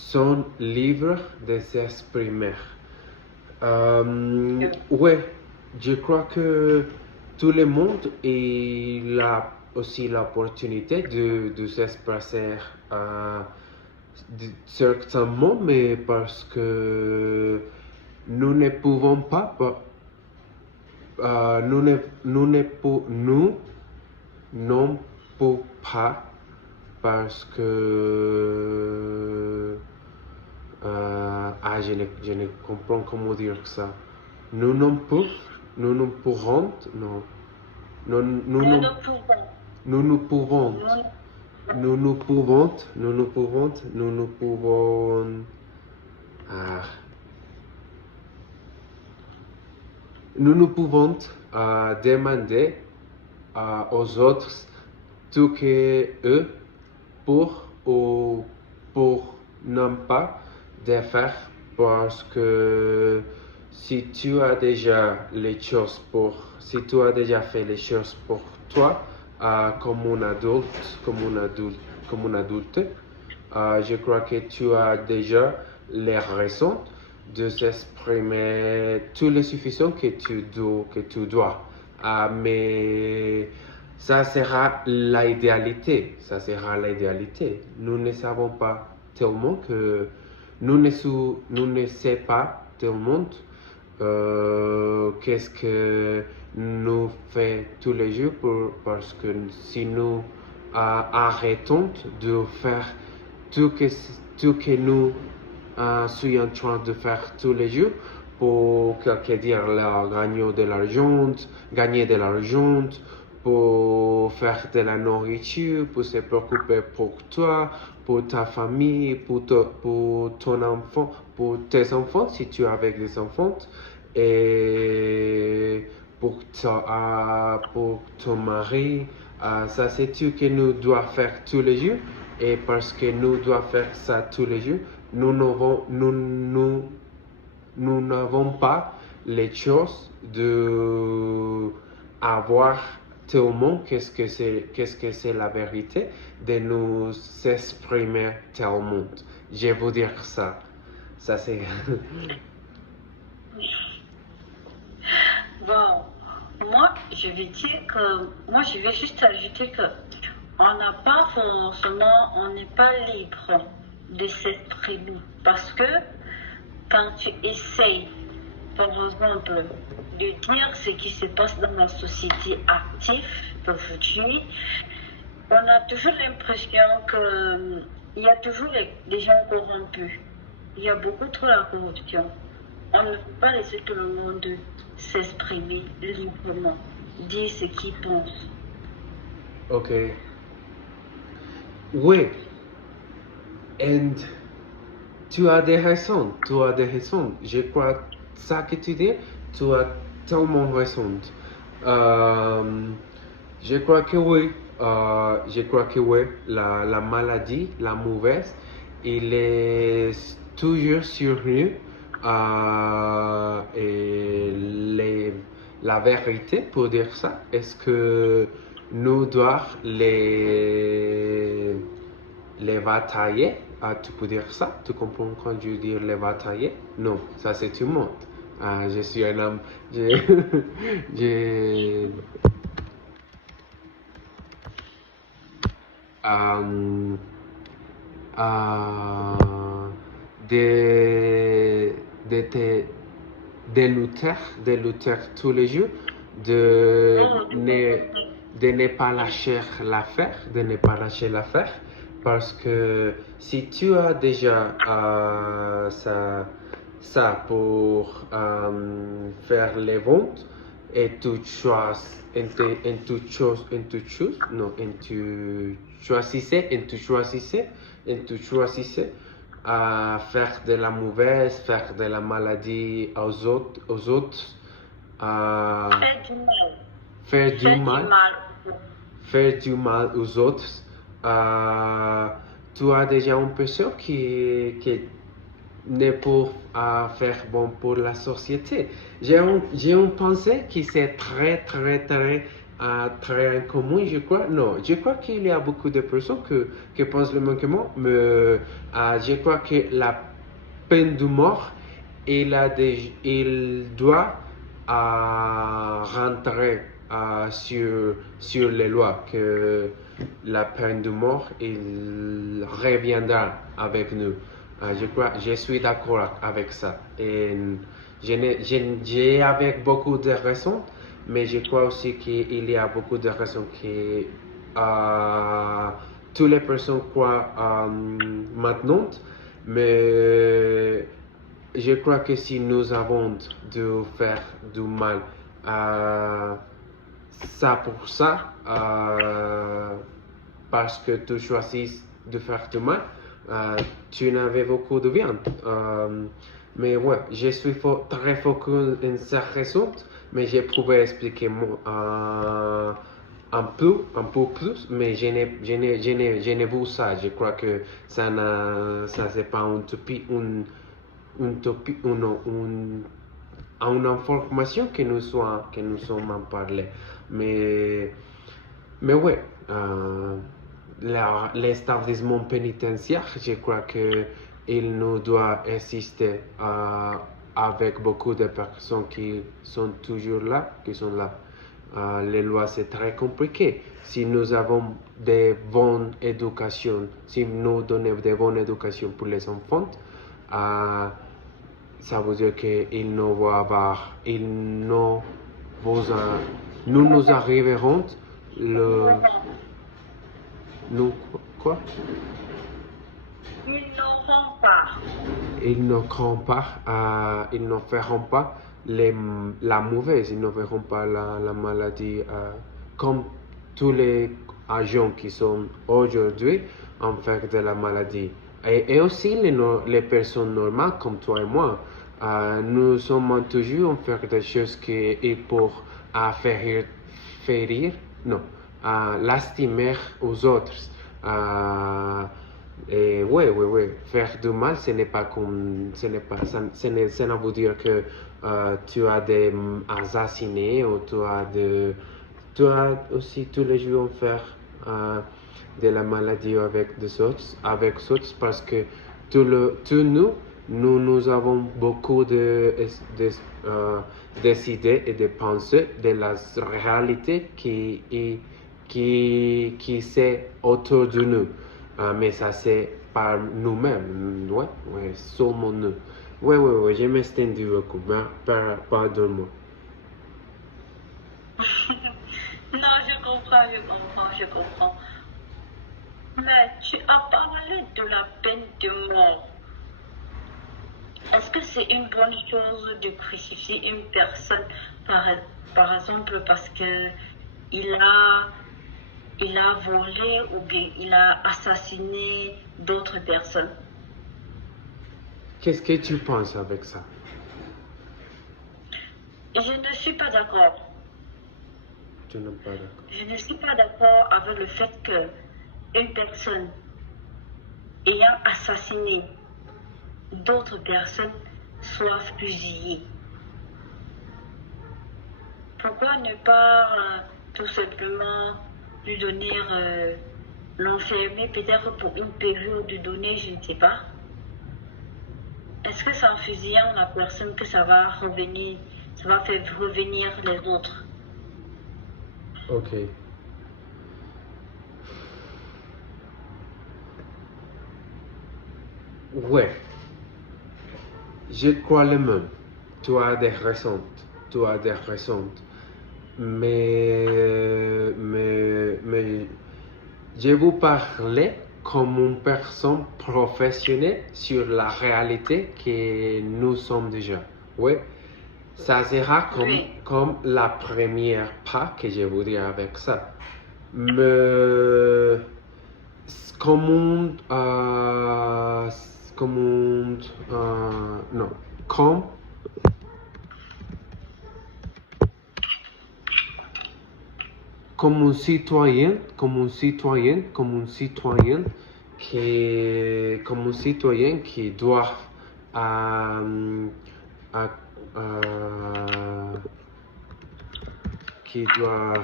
sont libres de s'exprimer. Ouais, je crois que tout le monde a aussi l'opportunité de s'exprimer certainement, mais parce que nous ne pouvons pas, nous non pouvons pas parce que je ne comprends comment dire ça. Nous ne pourrons, non, nous ne pouvons, ah, nous ne pouvons demander aux autres tout que eux pour ou pour non pas de faire parce que si tu as déjà si tu as déjà fait les choses pour toi comme un adulte, je crois que tu as déjà les raisons de s'exprimer tout le suffisant que tu dois. Mais ça sera l'idéalité. Nous ne savons pas tellement que nous ne savons pas tellement qu'est-ce que nous faisons tous les jours parce que si nous arrêtons de faire tout que nous sommes en train de faire tous les jours pour gagner de l'argent, pour faire de la nourriture, pour se préoccuper pour toi, pour ta famille, pour ton enfant, pour tes enfants si tu es avec des enfants, et pour ton mari. Ça c'est tout que nous devons faire tous les jours, et parce que nous devons faire ça tous les jours, nous n'avons pas les choses de avoir tellement qu'est-ce que c'est la vérité de nous exprimer tellement. Je veux dire ça c'est Bon, moi, je vais juste ajouter que on n'est pas libre de s'exprimer parce que quand tu essayes, par exemple, de dire ce qui se passe dans la société active d'aujourd'hui, on a toujours l'impression qu'il y a toujours des gens corrompus. Il y a beaucoup trop de corruption. On ne peut pas laisser tout le monde s'exprimer librement, dire ce qu'il pense. Ok. Oui. Et tu as des raisons. Je crois ça que tu dis, tu as tellement raison. Je crois que oui. La maladie, la mauvaise, il est toujours sur nous. Et la vérité pour dire ça, est-ce que nous devons les batailler? Tu peux dire ça? Tu comprends quand je dis les batailler? Non, ça c'est tout le monde. Je suis un homme. De lutter tous les jours, de ne pas lâcher l'affaire, parce que si tu as déjà ça pour faire les ventes et tu choisissais à faire de la mauvaise, faire de la maladie aux autres, faire du mal aux autres, tu as déjà une personne qui n'est pour faire bon pour la société. J'ai une pensée qui c'est très très en commun, je crois. Non, je crois qu'il y a beaucoup de personnes qui pensent le même que moi, mais je crois que la peine de mort, il doit rentrer sur les lois, que la peine de mort, il reviendra avec nous. Je suis d'accord avec ça. Et j'ai avec beaucoup de raisons, mais je crois aussi qu'il y a beaucoup de raisons que toutes les personnes croient maintenant, mais je crois que si nous avons de faire du mal, ça pour ça, parce que tu choisis de faire du mal, tu n'avais beaucoup de viande. Mais ouais, je suis très focus en cette raison, mais je pouvais expliquer un peu plus, mais je n'ai vu ça. Je crois que ça c'est pas une utopie, une information que nous sommes en parler. Mais ouais, l'établissement pénitentiaire, je crois qu'il nous doit exister avec beaucoup de personnes qui sont toujours là, qui sont là. Les lois, c'est très compliqué. Si nous avons des bonnes éducations, si nous donnons des bonnes éducations pour les enfants, ça veut dire qu'ils ne vont avoir, nous arriverons nous, quoi? Ils n'auront pas. Ils ne feront pas la mauvaise, ils ne verront pas la maladie comme tous les agents qui sont aujourd'hui en fait de la maladie. Et aussi les personnes normales comme toi et moi, nous sommes toujours en faire des choses qui pour non, lastimer aux autres. Et ouais, faire du mal, ce n'est pas comme, ça ne veut dire que tu as des assassinés ou tu as aussi tous les jours faire de la maladie avec des autres, parce que nous avons beaucoup des idées et de pensées de la réalité qui c'est autour de nous. Mais ça c'est par nous-mêmes, ouais, seulement nous. Ouais, je m'extendis beaucoup, mais pardonne-moi. Non, je comprends. Mais tu as parlé de la peine de mort. Est-ce que c'est une bonne chose de crucifier une personne, par exemple, parce que il a volé ou bien il a assassiné d'autres personnes? Qu'est-ce que tu penses avec ça? Je ne suis pas d'accord. Tu n'es pas d'accord. Je ne suis pas d'accord avec le fait que une personne ayant assassiné d'autres personnes soit fusillée. Pourquoi ne pas tout simplement lui donner, l'enfermer peut-être pour une période donnée, je ne sais pas. Est-ce que c'est en fusillant la personne que ça va revenir, ça va faire revenir les autres? Ok. Ouais, je crois le même. Tu as des raisons. Mais je vous parlais comme une personne professionnelle sur la réalité que nous sommes déjà. Oui, ça sera Oui. comme la première pas que je vous dire avec ça. Mais comme non, comme un citoyen, qui doit euh, euh, qui doit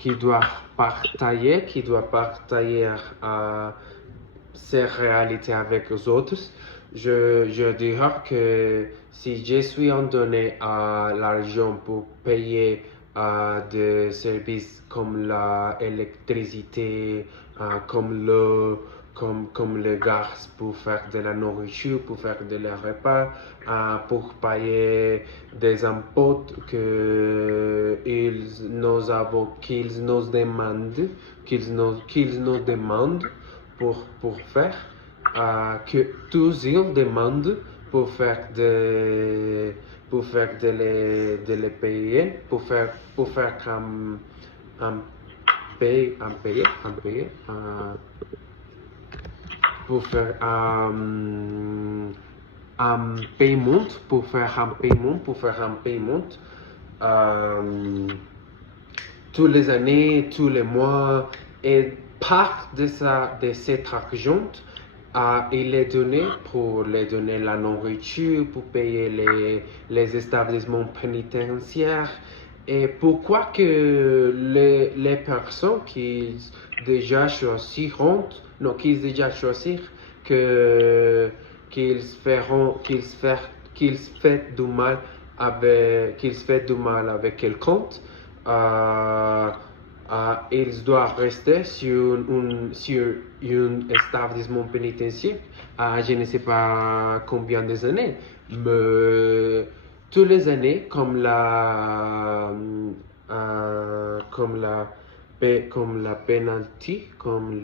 qui doit partager ses réalités avec les autres. Je dirais que si je suis en donné l'argent pour payer des services comme l'électricité, comme l'eau, comme le gaz pour faire de la nourriture, pour faire de la repas, pour payer des impôts qu'ils nous demandent pour faire, que tous ils demandent pour faire de les payer, pour faire un payer, pour faire un paiement, tous les années, tous les mois, et part de cet argent, il est donné pour les donner la nourriture, pour payer les établissements pénitentiaires. Et pourquoi que les personnes qui déjà choisiront, non, qui déjà choisir qu'ils fait du mal avec quelqu'un, ils doivent rester sur un établissement pénitentiaire, je ne sais pas combien des années, mais toutes les années, comme la penalty, comme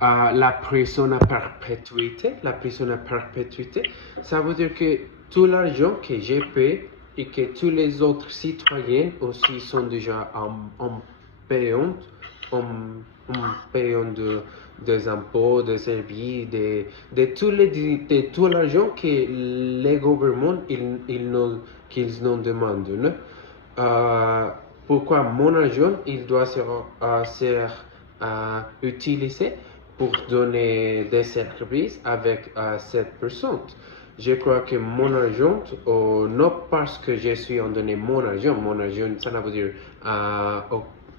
la prison à perpétuité. Ça veut dire que tout l'argent que j'ai payé et que tous les autres citoyens aussi sont déjà en payant, des impôts, des services, de tout l'argent que les gouvernements qu'ils nous demandent. Non? Pourquoi mon argent il doit ser utilisé pour donner des services avec cette personne. Je crois que mon argent, non parce que je suis en donné mon argent, ça ne veut dire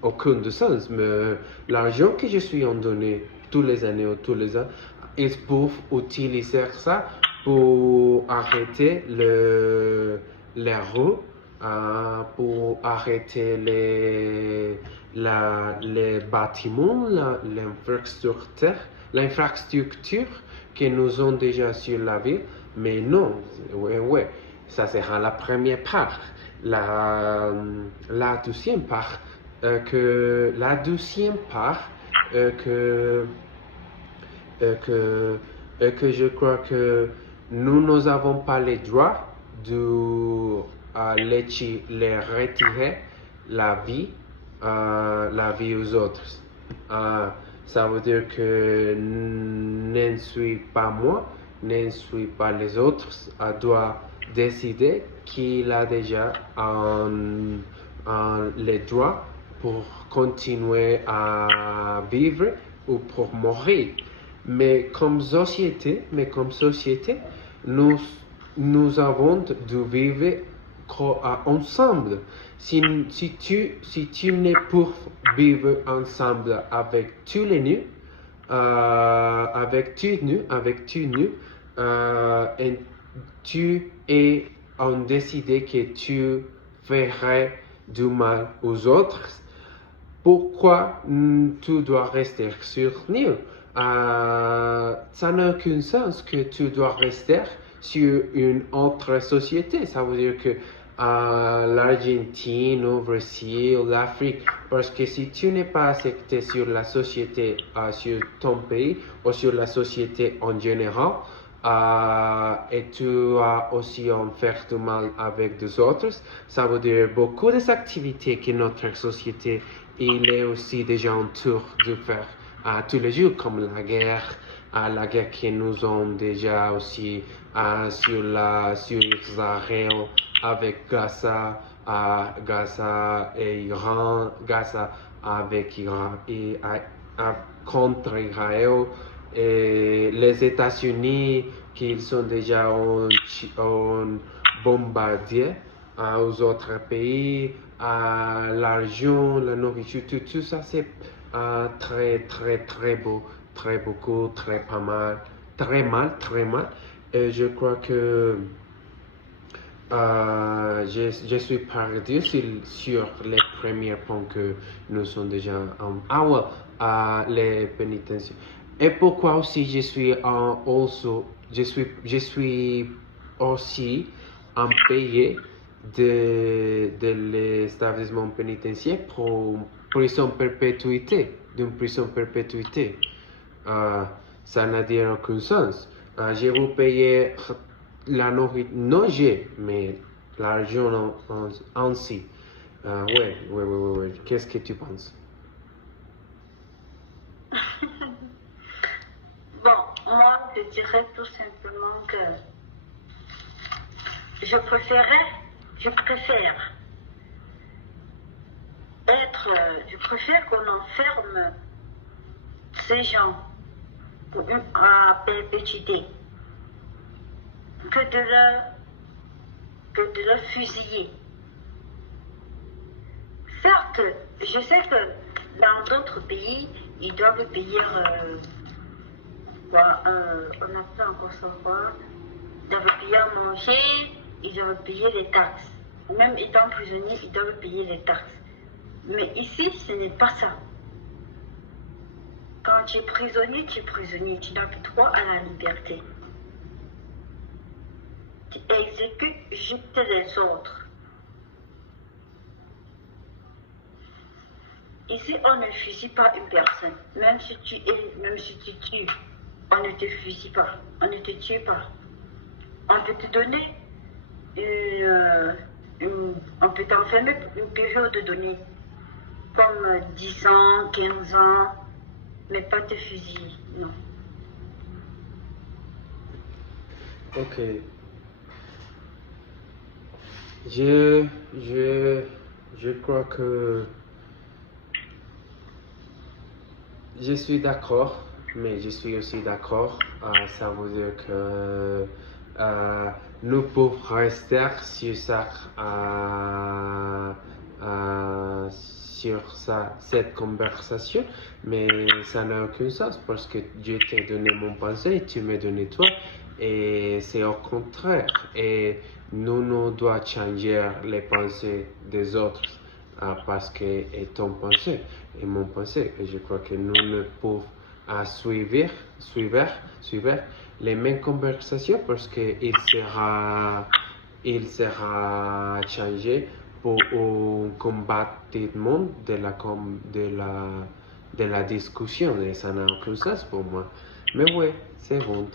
aucun de sens, mais l'argent que je suis en donné tous les années ou tous les ans, ils peuvent utiliser ça pour arrêter les rues, pour arrêter les bâtiments, l'infrastructure que nous avons déjà sur la ville. Mais non, ouais, ça sera la première part. La deuxième part, que je crois que nous n'avons pas le droit de les retirer la vie aux autres. Ça veut dire que ne suis pas moi, ne suis pas les autres, doit décider qu'il a déjà les droits pour continuer à vivre ou pour mourir. Mais comme société, nous avons de vivre ensemble. Si tu n'es pour vivre ensemble avec tous les nus, et tu es en décidé que tu ferais du mal aux autres, pourquoi tu dois rester sur nous? Ça n'a aucun sens que tu dois rester sur une autre société. Ça veut dire que l'Argentine, le Brésil, l'Afrique, parce que si tu n'es pas accepté sur la société, sur ton pays ou sur la société en général, et tu as aussi en faire du mal avec des autres, ça veut dire beaucoup des activités que notre société il est aussi déjà en tour de faire tous les jours, comme la guerre que nous avons déjà aussi sur Israël avec Gaza et Iran, Gaza avec Iran et contre Israël, Et les États-Unis, qui sont déjà en bombardier aux autres pays, à l'argent, la nourriture, tout ça, c'est très, très, très beau, très beaucoup, très pas mal, très mal, très mal. Et je crois que je suis perdu sur les premiers points que nous sommes déjà en. Ah ouais, les pénitentiaires. Et pourquoi aussi je suis aussi en payé de l'établissement pénitentiaire pour prison perpétuité, d'une prison perpétuité. Ça n'a dit aucun sens. Je vous payer la nourriture, non j'ai, mais l'argent en si. Ouais. Qu'est-ce que tu penses? Bon, moi, je dirais tout simplement que je préfère je préfère qu'on enferme ces gens à perpétuité que de leur fusiller. Certes, je sais que dans d'autres pays, ils doivent payer, on appelle encore ça quoi, ils doivent payer à manger, ils doivent payer les taxes. Même étant prisonniers, ils doivent payer les taxes. Mais ici, ce n'est pas ça. Quand tu es prisonnier, tu n'as plus droit à la liberté. Tu exécutes juste les ordres. Ici, on ne fusille pas une personne. Même si tu tues, on ne te fusille pas, on ne te tue pas. On peut te donner on peut t'enfermer pour une période donnée, comme 10 ans, 15 ans, mais pas te fusiller, non. Ok. Je crois que je suis d'accord, mais je suis aussi d'accord. Ça veut dire que nous pouvons rester sur ça, cette conversation, mais ça n'a aucun sens parce que je t'ai donné mon pensée et tu m'as donné toi, et c'est au contraire. Et nous devons changer les pensées des autres parce que est ton pensée et mon pensée. Et je crois que nous ne pouvons suivre les mêmes conversations parce qu'il sera changé pour un combattement de la discussion et ça n'a aucun sens pour moi. Mais oui, c'est bon.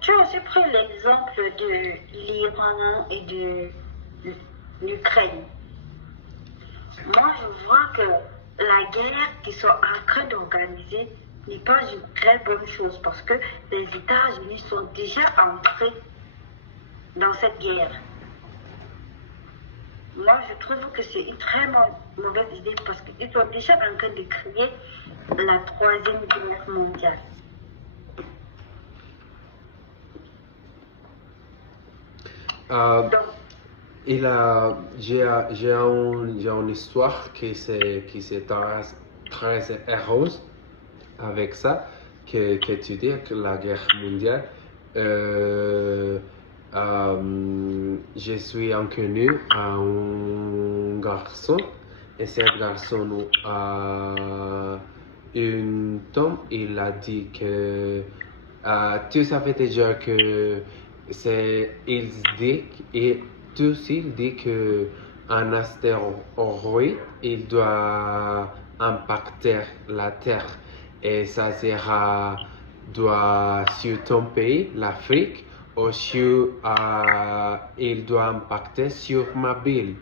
Tu as aussi pris l'exemple de l'Iran et de l'Ukraine. Moi, je vois que la guerre qu'ils sont en train d'organiser n'est pas une très bonne chose parce que les États-Unis sont déjà entrés dans cette guerre. Moi, je trouve que c'est une très mauvaise idée parce qu'ils sont déjà en train de créer la troisième guerre mondiale. Donc, j'ai une histoire qui c'est très heureuse avec ça que tu dis que la guerre mondiale. Je suis inconnu à un garçon et ce garçon une temps il a dit que tu savais déjà que il dit que un astéroïde il doit impacter la Terre et ça sera doit sur ton pays l'Afrique ou sur il doit impacter sur ma ville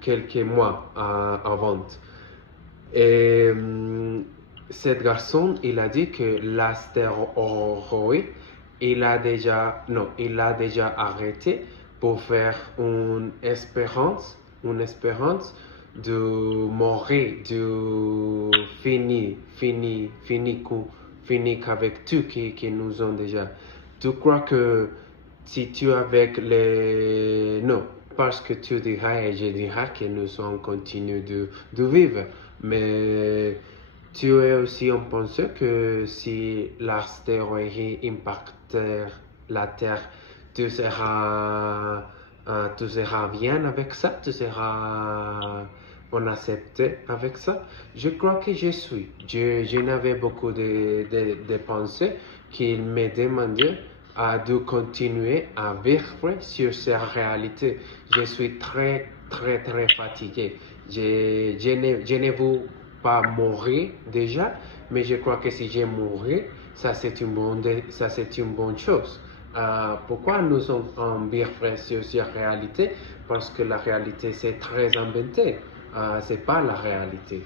quelques mois avant. Et cet garçon, il a dit que l'astéroïde, il a déjà arrêté pour faire une expérience une espérance de mourir, de finir avec tout qui nous ont déjà. Tu crois que si tu es avec les... Non, parce que tu diras et je dirai que nous on continue de vivre, mais tu es aussi en pensant que si l'astéroïde impacte la Terre, tu seras bien avec ça, tu seras on accepté avec ça. Je crois que je suis. Je n'avais beaucoup de pensées qui me demandaient de continuer à vivre sur cette réalité. Je suis très fatigué. Je ne veux pas mourir déjà, mais je crois que si je mourais, ça c'est une bonne chose. Pourquoi nous sommes en vivre sur cette réalité? Parce que la réalité c'est très inventée. C'est pas la réalité.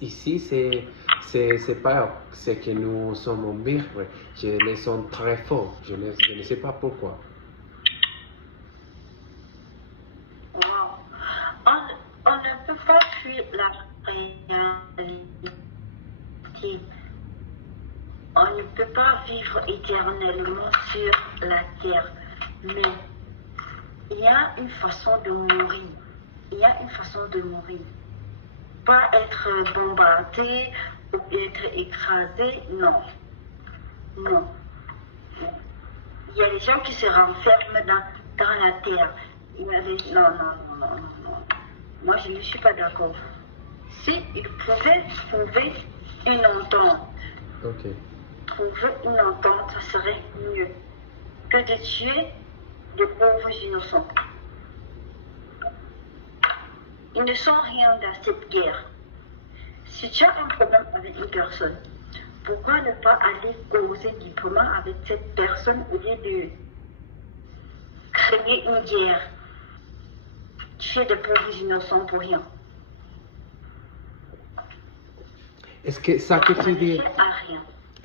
Ici, c'est pas ce que nous sommes en vivre. Je les sens très fort. Je ne sais pas pourquoi. Wow. On ne peut pas fuir la réalité. On ne peut pas vivre éternellement sur la terre. Mais il y a une façon de mourir. Il y a une façon de mourir. Pas être bombardé ou être écrasé, non. Non. Il y a des gens qui se renferment dans la terre. Il y a des... Non. Moi, je ne suis pas d'accord. Si ils pouvaient trouver une entente, trouver une entente, ça serait mieux que de tuer de pauvres innocents. Ils ne sont rien dans cette guerre. Si tu as un problème avec une personne, pourquoi ne pas aller causer librement avec cette personne au lieu de créer une guerre, tuer de pauvres innocents pour rien? Est-ce que ça que tu dis,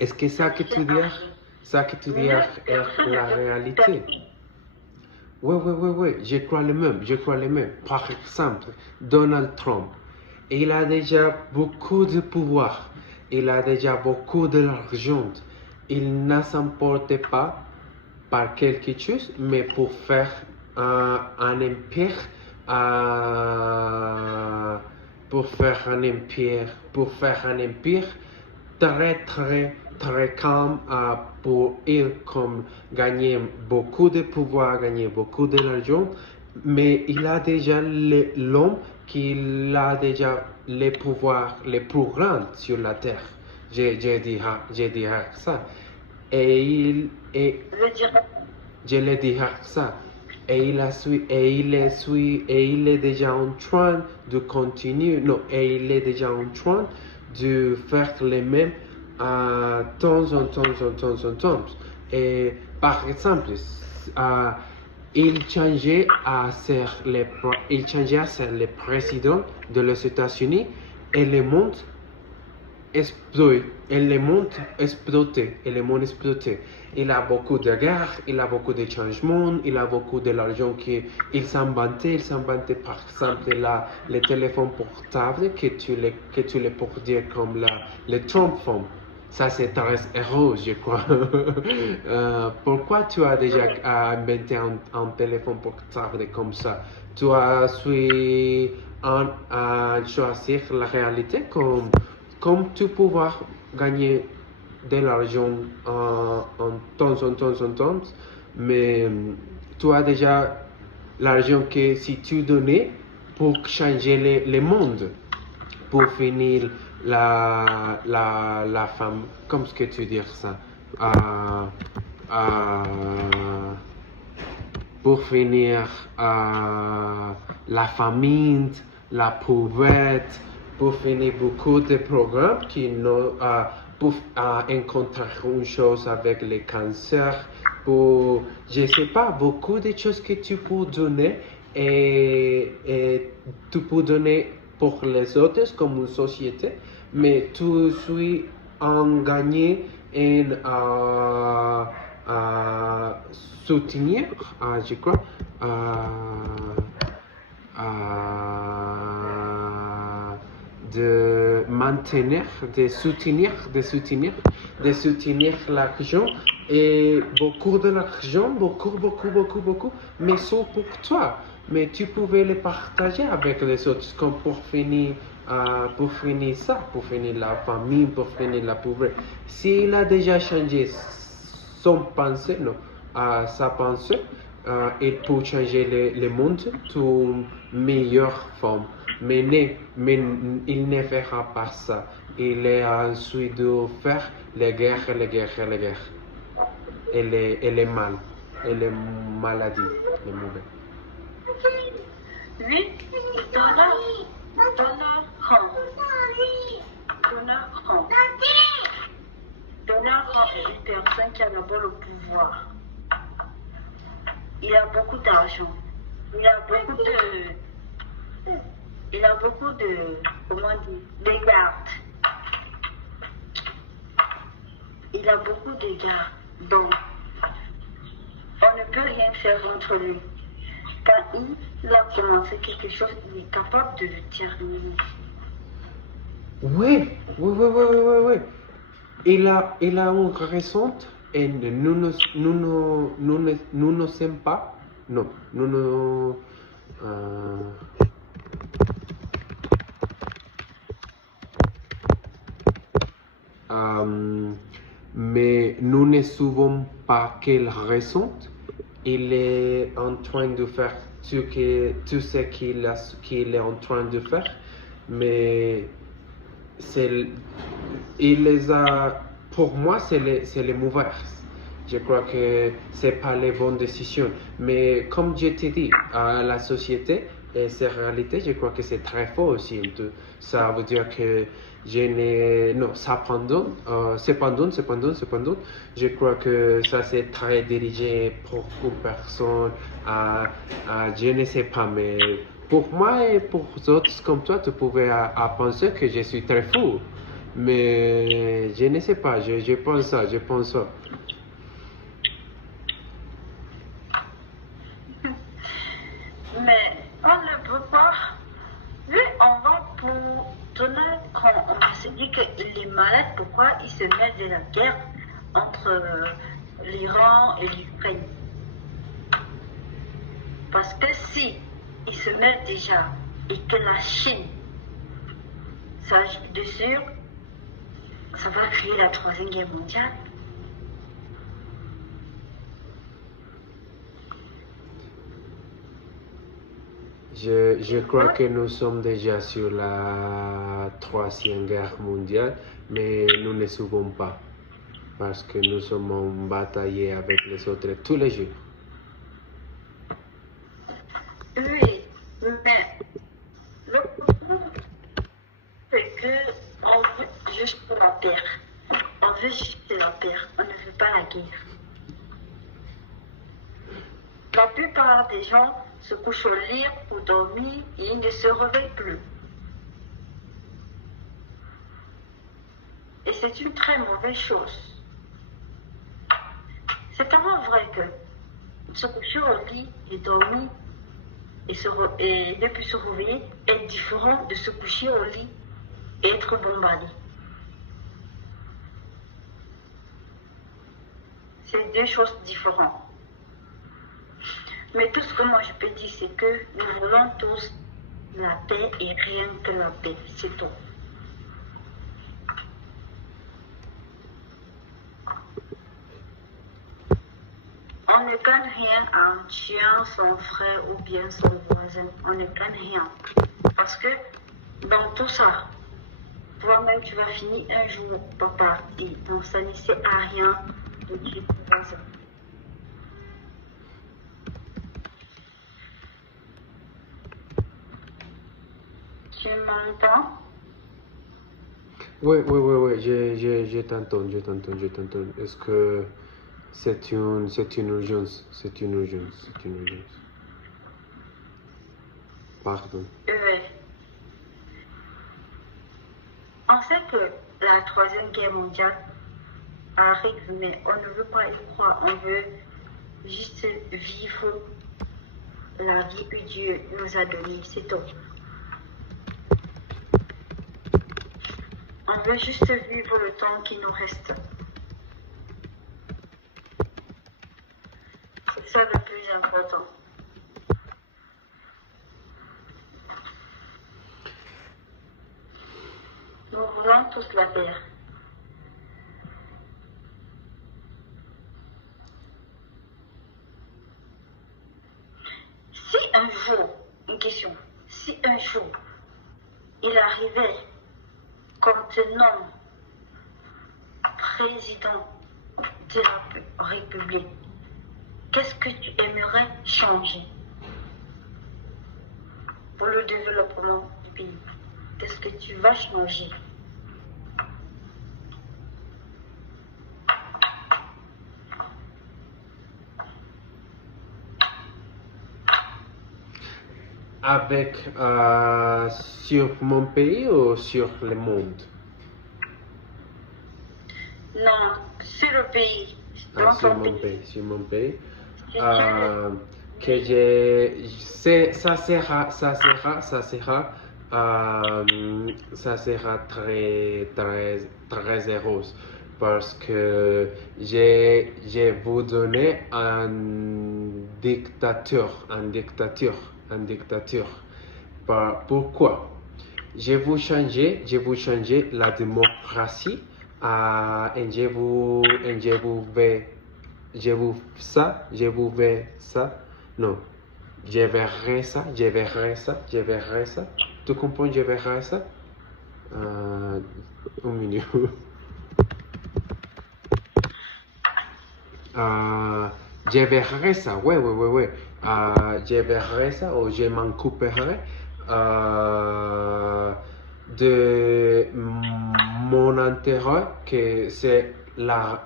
est-ce que ça que tu dis est la réalité? Oui, je crois le même. Par exemple, Donald Trump, il a déjà beaucoup de pouvoir, il a déjà beaucoup d'argent. Il ne s'emporte pas par quelque chose, mais pour faire un empire, très calme pour il comme gagner beaucoup de pouvoir, gagner beaucoup d'argent, mais il a déjà l'homme qui a déjà les pouvoirs les plus grands sur la terre. Je dirais ça. Je le dirais ça. Et il est déjà en train de continuer, non, et il est déjà en train de faire les mêmes temps en temps. Et par exemple, il changeait à ser le président de les États-Unis et le monde explosait. Il a beaucoup de guerres, il a beaucoup de changements, il a beaucoup d'argent qu'il s'inventait. Par exemple les téléphones portables que tu les peux dire comme le Trump phone. Ça c'est très heureux, je crois. Pourquoi tu as déjà inventé un téléphone portable comme ça? Tu as su choisir la réalité comme tu pouvoir gagner de l'argent en temps, mais tu as déjà l'argent que si tu donnais pour changer le monde, pour finir la femme, comme ce que tu dis ça, pour finir la famine, la pauvreté, pour finir beaucoup de programmes pour encontrer une chose avec le cancer, pour, je ne sais pas, beaucoup de choses que tu peux donner et tu peux donner pour les autres comme une société, mais tu suis en gagner en soutenir, je crois, de maintenir, de soutenir l'argent et beaucoup de l'argent, beaucoup, mais sauf pour toi. Mais tu pouvais les partager avec les autres, comme pour finir ça, pour finir la famille, pour finir la pauvreté. S'il a déjà changé son pensée, non, sa pensée, il peut changer le monde d'une meilleure forme. Mais il ne fera pas ça. Il est ensuite de faire les guerres. Et les mal, et les maladies, les mauvais. Oui, Donald Trump est une personne qui a d'abord le pouvoir. Il a beaucoup d'argent. Il a beaucoup de, comment dire, de gardes. Il a beaucoup de gardes. Donc, on ne peut rien faire contre lui. Quand il a commencé quelque chose, il est capable de le terminer. Oui. Il a une raison et nous ne sommes pas. Non, nous ne. Mais nous ne savons pas quelle raison il est en train de faire tout ce qu'il est en train de faire, mais il les a, pour moi, c'est les mauvais. Je crois que c'est pas les bonnes décisions. Mais comme je t'ai dit, la société et ses réalités, je crois que c'est très fort aussi. Ça veut dire que cependant, je crois que ça c'est très dirigé pour une personne. Je ne sais pas, mais pour moi et pour d'autres comme toi, tu pouvais penser que je suis très fou. Mais je ne sais pas, je pense ça. Mais on ne peut pas. Oui, on va pour Donald Trump. On se dit qu'il est malade. Pourquoi il se met de la guerre entre l'Iran et l'Ukraine? Parce que si il se met déjà et que la Chine s'agit dessus, ça va créer la troisième guerre mondiale. Je crois que nous sommes déjà sur la troisième guerre mondiale, mais nous ne savons pas, parce que nous sommes en bataille avec les autres tous les jours. Oui, mais le problème, c'est qu'on veut juste la paix. On veut juste la paix, on ne veut pas la guerre. La plupart des gens se couchent au lit pour dormir et ils ne se réveillent plus. Et c'est une très mauvaise chose. C'est tellement vrai que se coucher au lit et dormir et ne plus se réveiller est différent de se coucher au lit et être bombardé. C'est deux choses différentes. Mais tout ce que moi je peux dire, c'est que nous voulons tous la paix et rien que la paix, c'est tout. On ne gagne rien en tuant son frère ou bien son voisin. On ne gagne rien. Parce que dans tout ça, toi-même tu vas finir un jour par partir. Donc ça ne sert à rien de tuer ton voisin. Tu m'entends? Oui, je t'entends. Est-ce que c'est une urgence? Pardon. Oui. On sait que la troisième guerre mondiale arrive, mais on ne veut pas y croire. On veut juste vivre la vie que Dieu nous a donnée, c'est tout. On veut juste vivre le temps qui nous reste. C'est ça le plus important. Nous voulons tous la paix. Si un jour, une question, si un jour il arrivait comme te nomme président de la République, qu'est-ce que tu aimerais changer pour le développement du pays? Qu'est-ce que tu vas changer? Avec sur mon pays ou sur le monde? Non, sur le pays. Dans Sur ton mon pays. pays, sur mon pays. Si Que ça sera très, très, très heureux parce que je vous donner un dictateur. Pourquoi? Je vous changer la démocratie et je vous vais ça. Non, je verrai ça. Tu comprends, je verrai ça? Un minute. Je verrai ça, ouais. Je verrai ça ou je m'en couperai de mon intérêt que c'est la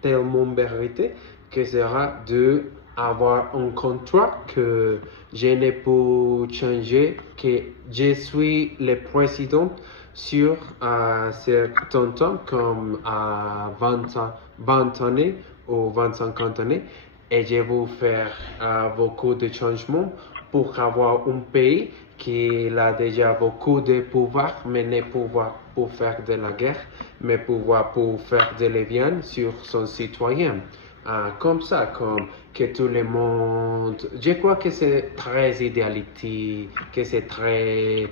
tellement vérité que sera de avoir un contrat que je ne peux changer, que je suis le président sur certain temps comme à 20 années ou 25 années et je vais faire beaucoup de changements pour avoir un pays qui a déjà beaucoup de pouvoir, mais ne pouvoir pour faire de la guerre, mais pouvoir pour faire de l'évian sur son citoyen. Comme ça, comme que tout le monde... Je crois que c'est très idéaliste, que c'est très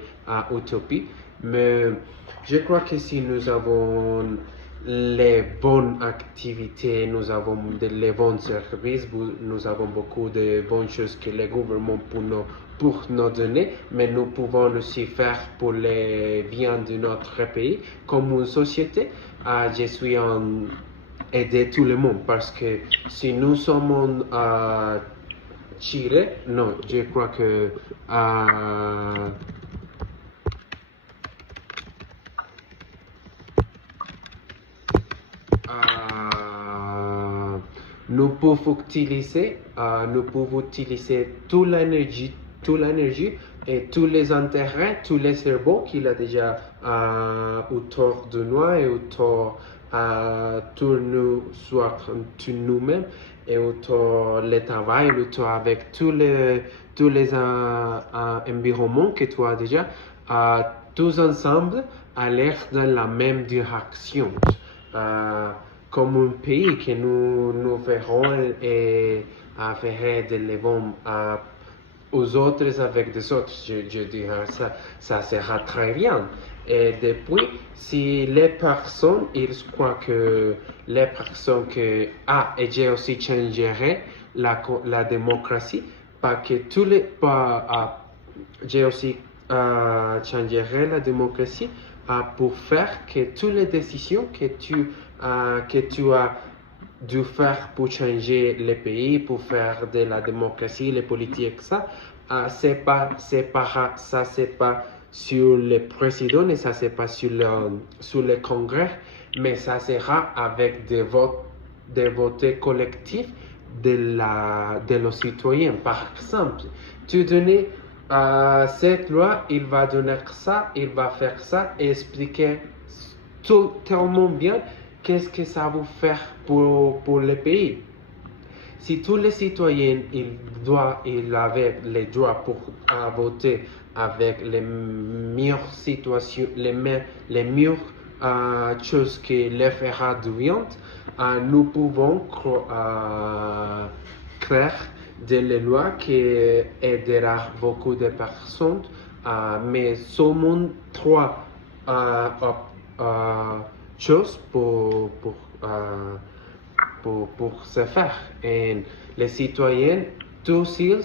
utopie, mais je crois que si nous avons les bonnes activités, nous avons les bons services, nous avons beaucoup de bonnes choses que le gouvernement pour nous donner, mais nous pouvons aussi faire pour les biens de notre pays. Comme une société, je suis en aider tout le monde parce que si nous sommes tirés, non, je crois que nous pouvons utiliser toute l'énergie et tous les intérêts, tous les cerveaux qu'il a déjà autour de nous et autour de nous-mêmes et autour du travail, autour avec tous les environnements que tu as déjà, tous ensemble aller dans la même direction. Comme un pays que nous verrons et faire de l'événement aux autres avec des autres. Je dirais ça sera très bien. Et depuis, si les personnes, ils croient que les personnes que, et j'ai aussi changerai la démocratie, pas que tous les, j'ai aussi changerai la démocratie pour faire que toutes les décisions que tu as dû faire pour changer le pays, pour faire de la démocratie, les politiques, ça, c'est pas sur le président et ça c'est pas sur le congrès, mais ça sera avec des votes collectifs de los citoyens. Par exemple, tu donnes cette loi, il va donner ça, il va faire ça et expliquer tellement bien qu'est-ce que ça va faire pour le pays. si tous les citoyens ils avaient les droits pour voter avec les meilleures situations, les meilleures choses qui les fera du bien, nous pouvons créer des lois qui aideront beaucoup de personnes, mais seulement trois choses pour se faire. Et les citoyens, tous ils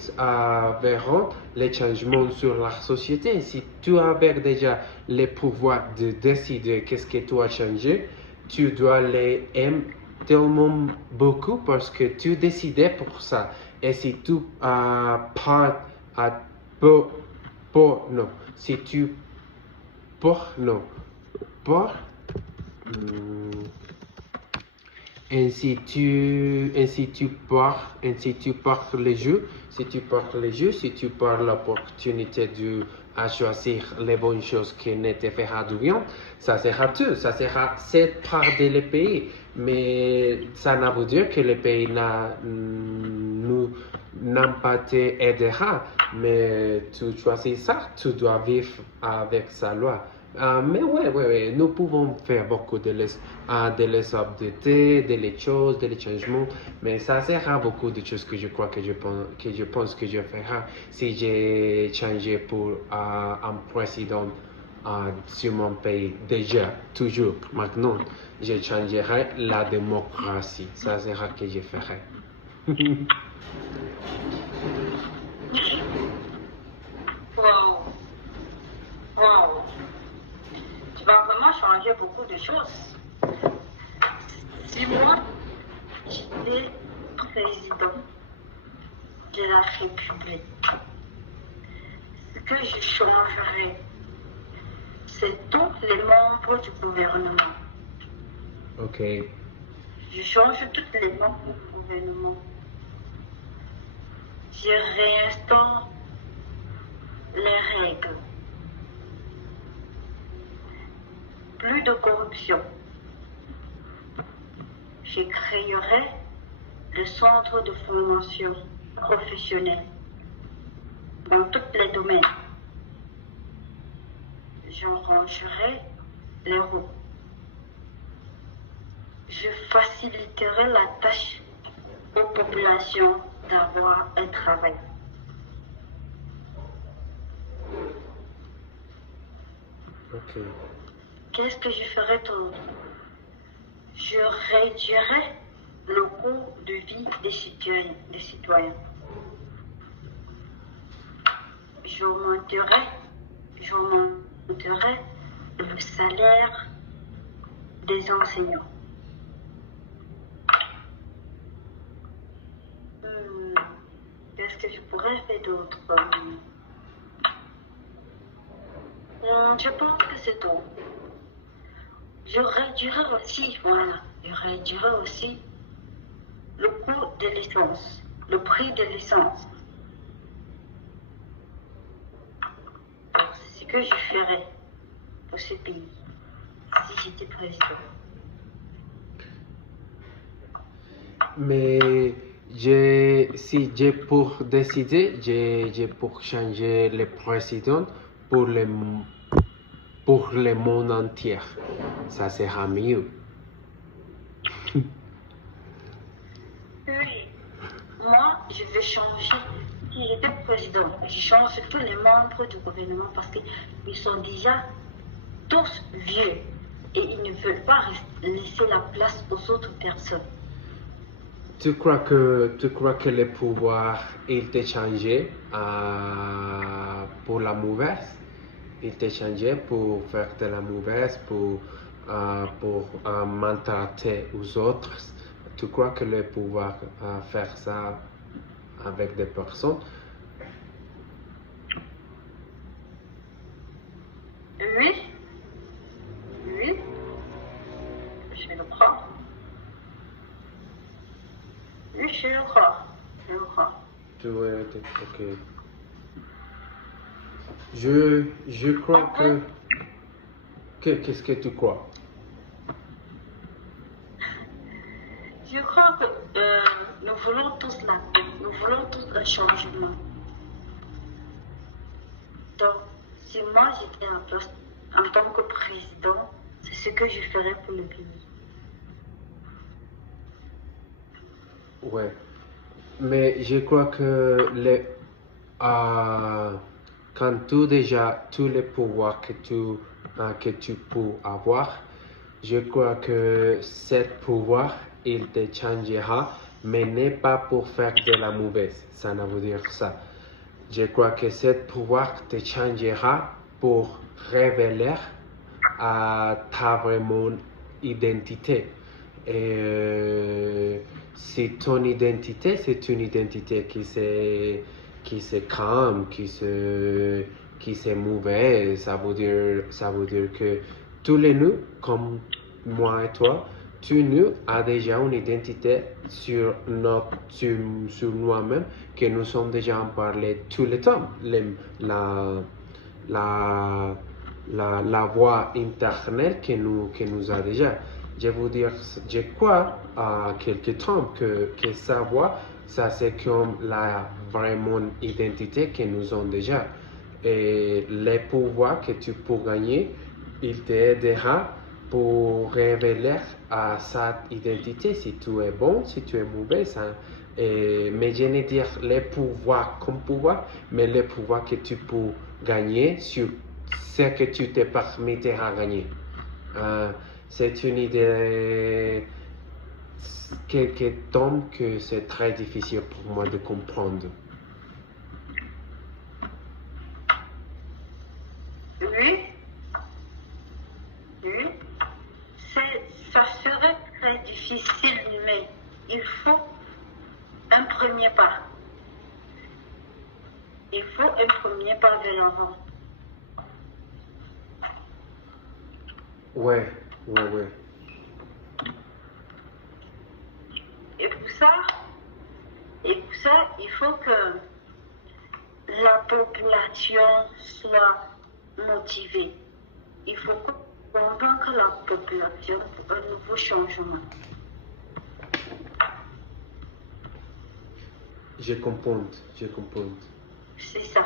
verront les changements sur la société. Si tu avais déjà le pouvoir de décider qu'est-ce que tu as changé, tu dois les aimer tellement beaucoup parce que tu décidais pour ça. Et si tu parles à non, si tu non, ainsi tu pars les jeux, si tu pars l'opportunité de à choisir les bonnes choses qui ne te fera du bien, ça sera tout, ça sera cette part de le pays, mais ça ne veut dire que le pays n'a pas t'aidera, mais tu choisis ça, tu dois vivre avec sa loi. Mais ouais, nous pouvons faire beaucoup de les updater, de les choses, de les changements, mais ça sera beaucoup de choses que je crois que je pense que je ferai si j'ai changé pour un président sur mon pays. Déjà, toujours, maintenant, je changerai la démocratie. Ça sera que je ferai. Wow. Wow. Tu vas vraiment changer beaucoup de choses. Si moi, j'étais président de la République, ce que je changerais, c'est tous les membres du gouvernement. Ok. Je change tous les membres du gouvernement. Je réinstaure les règles. Plus de corruption. Je créerai le centre de formation professionnelle dans tous les domaines. J'arrangerai les roues. Je faciliterai la tâche aux populations d'avoir un travail. Ok. Qu'est-ce que je ferai d'autre? Je réduirai le coût de vie des citoyens. J'augmenterai le salaire des enseignants. Qu'est-ce que je pourrais faire d'autre? Je pense que c'est tout. Je réduirai aussi le coût de l'essence, le prix de l'essence. C'est ce que je ferais pour ce pays si j'étais président. Mais si j'ai pour décider, j'ai pour changer le président pour le monde entier. Ça sera mieux. Oui, moi, je vais changer. Si j'étais président, je change tous les membres du gouvernement parce qu'ils sont déjà tous vieux et ils ne veulent pas laisser la place aux autres personnes. Tu crois que le pouvoir il t'a changé pour la mauvaise? Il t'a changé pour faire de la mauvaise, pour maltraiter aux autres? Tu crois que le pouvoir faire ça avec des personnes? Oui, je le crois. Oui, je le crois. Ok. Je crois que... Qu'est-ce que tu crois? Je Je crois que nous voulons tous la paix, nous voulons tous le changement. Donc, si moi j'étais en place en tant que président, c'est ce que je ferais pour le pays. Ouais. Mais je crois que quand tu déjà tous les pouvoirs que tu peux avoir, je crois que ce pouvoir, il te changera, mais n'est pas pour faire de la mauvaise. Ça ne veut dire ça. Je crois que ce pouvoir te changera pour révéler à ta vraiment identité. Et si ton identité, c'est une identité qui se calme, qui se mauvaise, ça veut dire que tous les nous, comme moi et toi, tu nous as déjà une identité sur nous-mêmes que nous sommes déjà en parler tout le temps. La voix interne que nous a déjà. Je veux dire, je crois à quelque temps que sa voix, ça c'est comme la vraiment identité que nous avons déjà. Et les pouvoirs que tu peux gagner, il t'aidera pour révéler à cette identité si tu es bon, si tu es mauvais. Mais je ne dire les pouvoirs comme pouvoir, mais les pouvoirs que tu peux gagner sur ce que tu te permettras gagner. C'est une idée quelque temps que c'est très difficile pour moi de comprendre. Oui, oui, ça serait très difficile, mais il faut un premier pas. Il faut un premier pas de l'avant. Ouais. Et pour ça, il faut que la population soit motivée. Il faut convaincre la population pour un nouveau changement. Je comprends. C'est ça.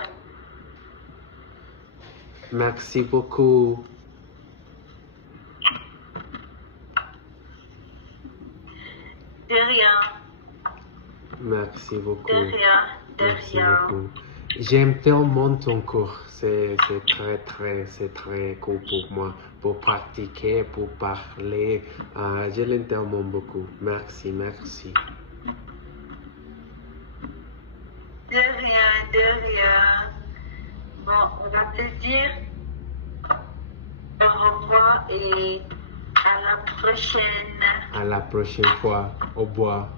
Merci beaucoup. De rien. Merci beaucoup. De rien. Merci beaucoup. J'aime tellement ton cours. C'est très cool pour moi. Pour pratiquer, pour parler. Je l'aime tellement beaucoup. Merci. De rien. Bon, on va te dire au revoir et à la prochaine. À la prochaine fois. Au revoir.